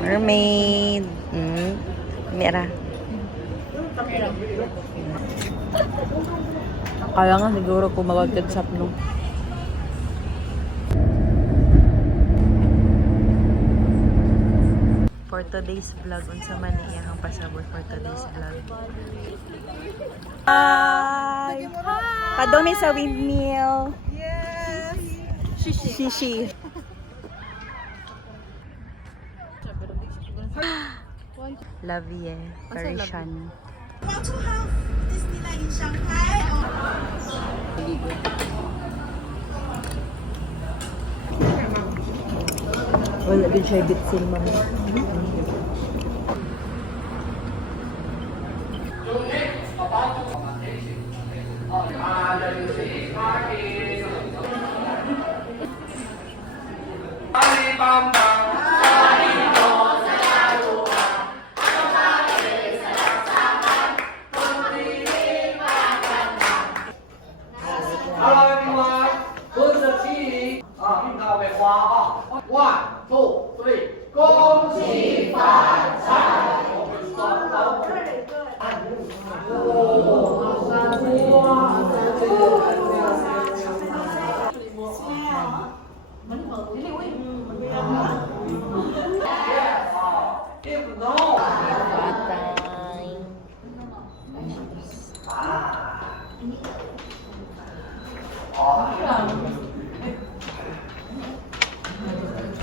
Mermaid. Mira. Kaya nga siguro kung mag-ketchup, no? For today's vlog, unsa man iyang pasabot for today's vlog. Hi! Padumi sa windmill. Yes. Shishi. Love ye. Parisian. Want to have Disneyland in Shanghai? Wala din siya bitsin, ma'am. Hello everyone, put the tea 运到梅花啊 ，1, 2, 3，恭喜发财！我们双刀。If no.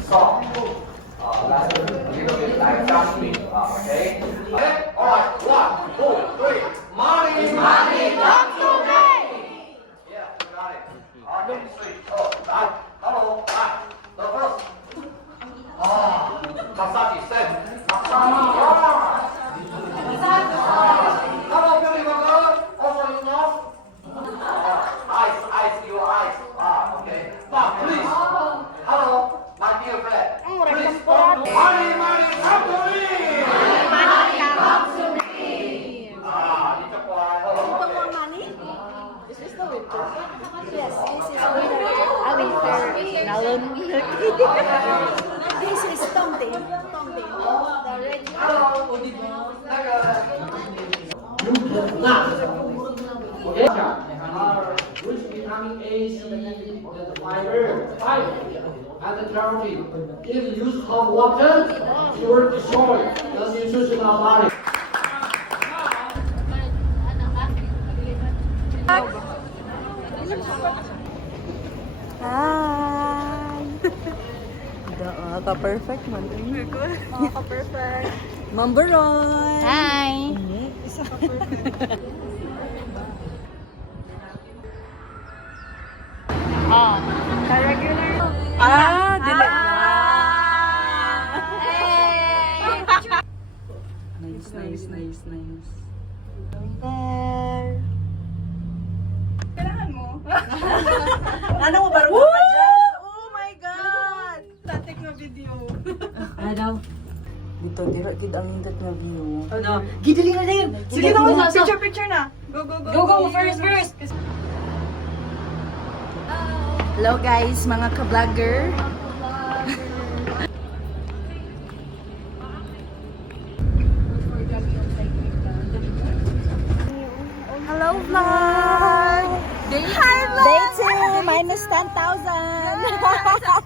So, that's a little bit like jumping, okay? Okay, all right, 1, 2, 3. Money, money, come to me. Yeah, you got it. Okay, 3, 4, 5. Hello, 5. The first. Massage, 7. Massage. Hello, beautiful girl. Also, you know. Eyes, your eyes. Okay. But please. Hello, my dear friend. Please come to money, money, come to me. Money, come to me. Dito po ay. Dito po money? Is this the winter? Yes, this is winter. Nalun. This is Tomte. The red. Hello, which vitamin A, C, the fiber, and the carotene. If you use hot water, it will destroy the nutritional value. Hi! Ka-perfect man. Ka-perfect. Mamberon! Hi! Oh. Ka-regular. Dili. Nice. Kailangan mo. Ano mo, baro pa dyan? Oh my God! Static na video. Ano? Dito, dito ang hindot na view. Ano? Gidali na yun! Sige na, picture na. Go, first. Hello guys, mga ka-vlogger. Hello vlog! Hi vlog! Day 2, minus 10,000!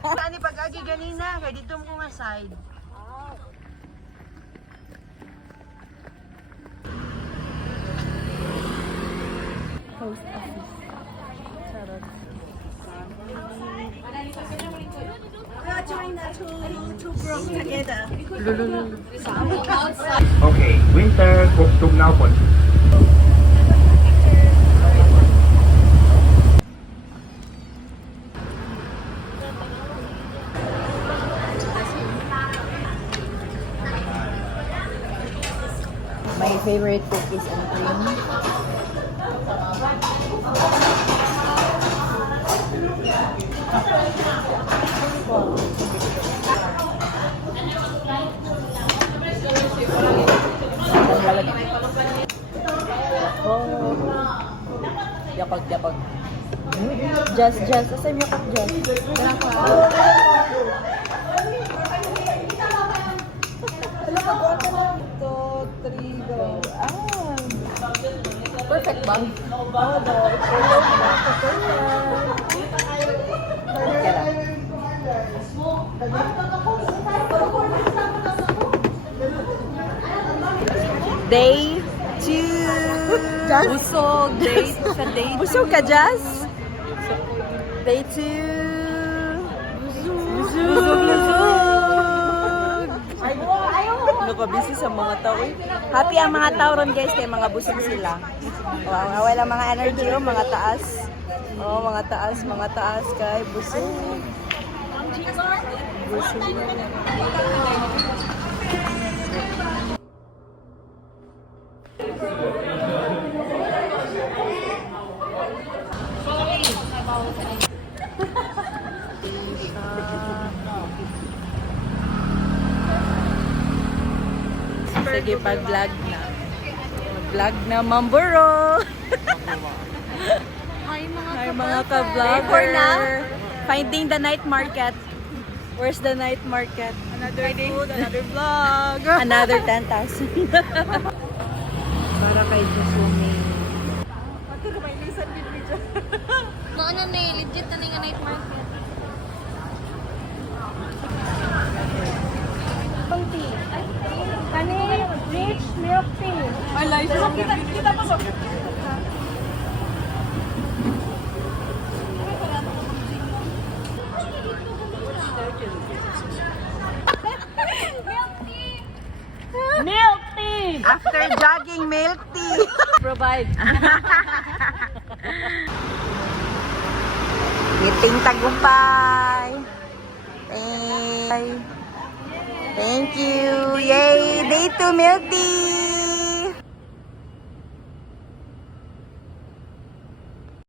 Ano pag-agi ganina? Kaya dito mo nga side. Post office. Charot. China to grow together. Okay, winter tugnaw po. My favorite cookies and cream. Oh. Yakag. Just. Asa yung yakag just? Day 2. Busog. Busog ka, Jazz? Day 2. Busog. Busy sa mga tao. Happy ang mga tao ron, guys, kaya mga busog sila. Wow, wala mga energy, mga taas. Mga taas kay busog. Busog. Sige, pag-vlog na. Mag-vlog na, Mamburo! Hi mga ka-vlogger! Finding the night market. Where's the night market? Another food, another vlog. Another 10,000. Para kay Jusumi. Ano na legit na nga night market. Kani rich milk tea. Ay, life. Kita pa sa... Milk tea. After jogging, milk tea. Provide. Meeting tagumpay. Thank you. Yay! Day 2 milk tea.